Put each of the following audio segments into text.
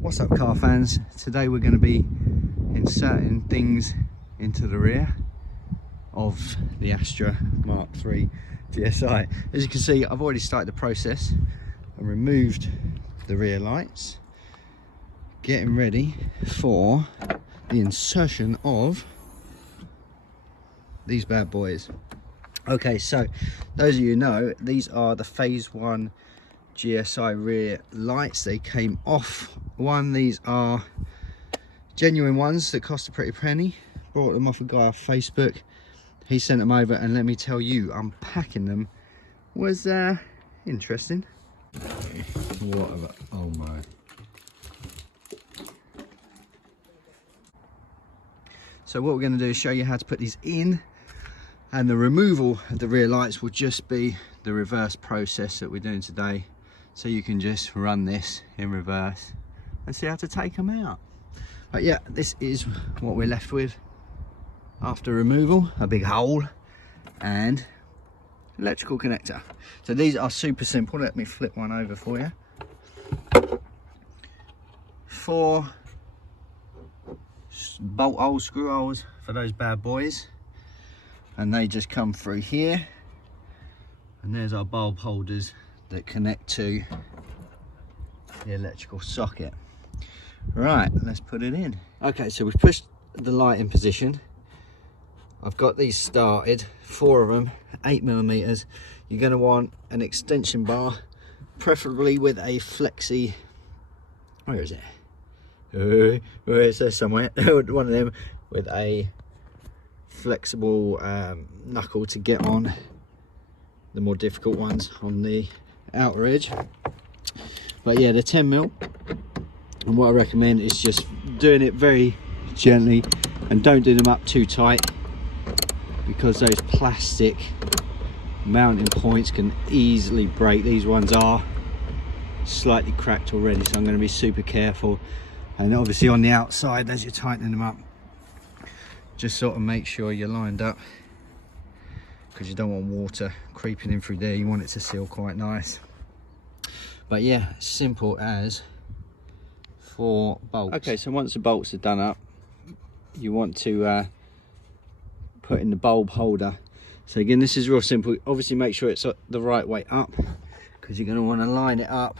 What's up, car fans? Today we're going to be inserting things into the rear of the Astra Mk3 GSI. As you can see, I've already started the process and removed the rear lights, getting ready for the insertion of these bad boys. Okay, so those of you who know, these are the phase 1 GSI rear lights. They came off one. These are genuine ones that cost a pretty penny. Bought them off a guy off Facebook. He sent them over, and let me tell you, unpacking them was interesting. What? Oh my. So what we're going to do is show you how to put these in, and the removal of the rear lights will just be the reverse process that we're doing today. So you can just run this in reverse and see how to take them out. But yeah, this is what we're left with after removal: a big hole and electrical connector. So these are super simple. Let me flip one over for you. 4 bolt holes, screw holes for those bad boys, and they just come through here, and there's our bulb holders that connect to the electrical socket. Right, let's put it in. Okay, so we've pushed the light in position. I've got these started, 4 of them, 8mm. You're going to want an extension bar, preferably with a flexi. Where is it? Where is there somewhere? One of them with a flexible knuckle to get on the more difficult ones on the outer edge. But yeah, the 10mm, and what I recommend is just doing it very gently, and don't do them up too tight, because those plastic mounting points can easily break. These ones are slightly cracked already, so I'm going to be super careful. And obviously on the outside, as you're tightening them up, just sort of make sure you're lined up, because you don't want water creeping in through there. You want it to seal quite nice. But yeah, simple as 4 bolts. Okay, so once the bolts are done up, you want to put in the bulb holder. So again, this is real simple. Obviously make sure it's the right way up, because you're going to want to line it up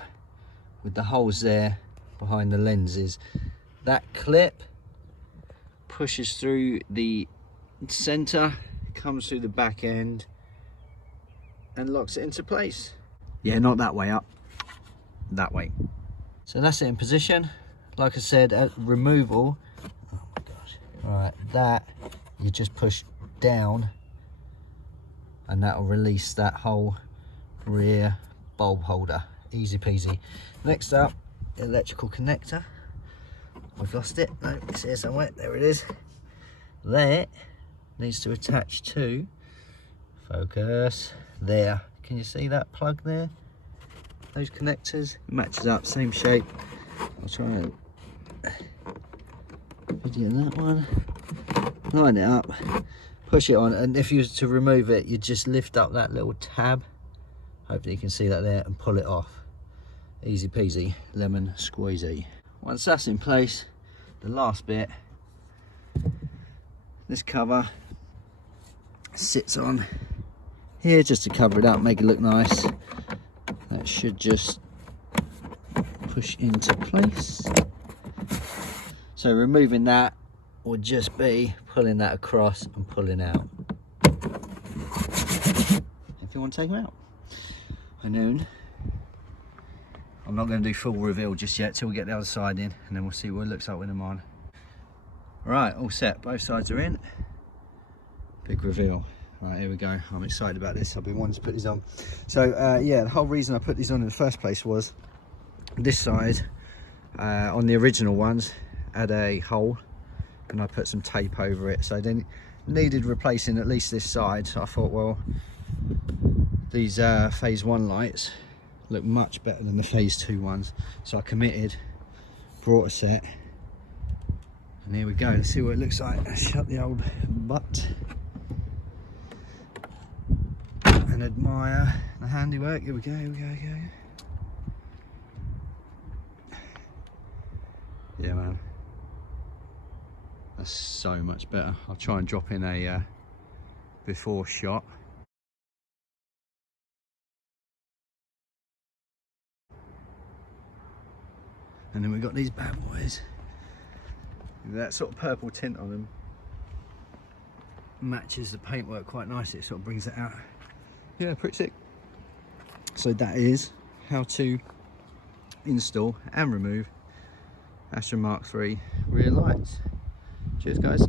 with the holes there behind the lenses. That clip pushes through the center, comes through the back end, and locks it into place. Yeah, not that way up, that way. So that's it in position. Like I said, at removal, oh my gosh, right, that you just push down, and that'll release that whole rear bulb holder. Easy peasy. Next up, electrical connector. I've lost it. No, it's here somewhere. There it is. That needs to attach to, focus, there. Can you see that plug there? Those connectors, it matches up, same shape. I'll try and video that one. Line it up, push it on, and if you was to remove it, you just lift up that little tab. Hopefully you can see that there, and pull it off. Easy peasy, lemon squeezy. Once that's in place, the last bit, this cover sits on here just to cover it up, make it look nice. That should just push into place. So removing that would just be pulling that across and pulling out, if you want to take them out. And then I'm not going to do full reveal just yet till we get the other side in, and then we'll see what it looks like with them on. Right, all set, both sides are in. Big reveal. Right, here we go. I'm excited about this. I've been wanting to put these on. So yeah, the whole reason I put these on in the first place was this side on the original ones had a hole, and I put some tape over it, so then needed replacing at least this side. So I thought, well, these phase 1 lights look much better than the phase 2 ones, so I committed, brought a set, and here we go. Let's see what it looks like. Shut the old butt and admire the handiwork. Here we go, here we go, here we go. Yeah, man, that's so much better. I'll try and drop in a before shot. And then we've got these bad boys. That sort of purple tint on them matches the paintwork quite nicely. It sort of brings it out. Yeah, pretty sick. So that is how to install and remove Astra Mk3 rear lights. Cheers, guys.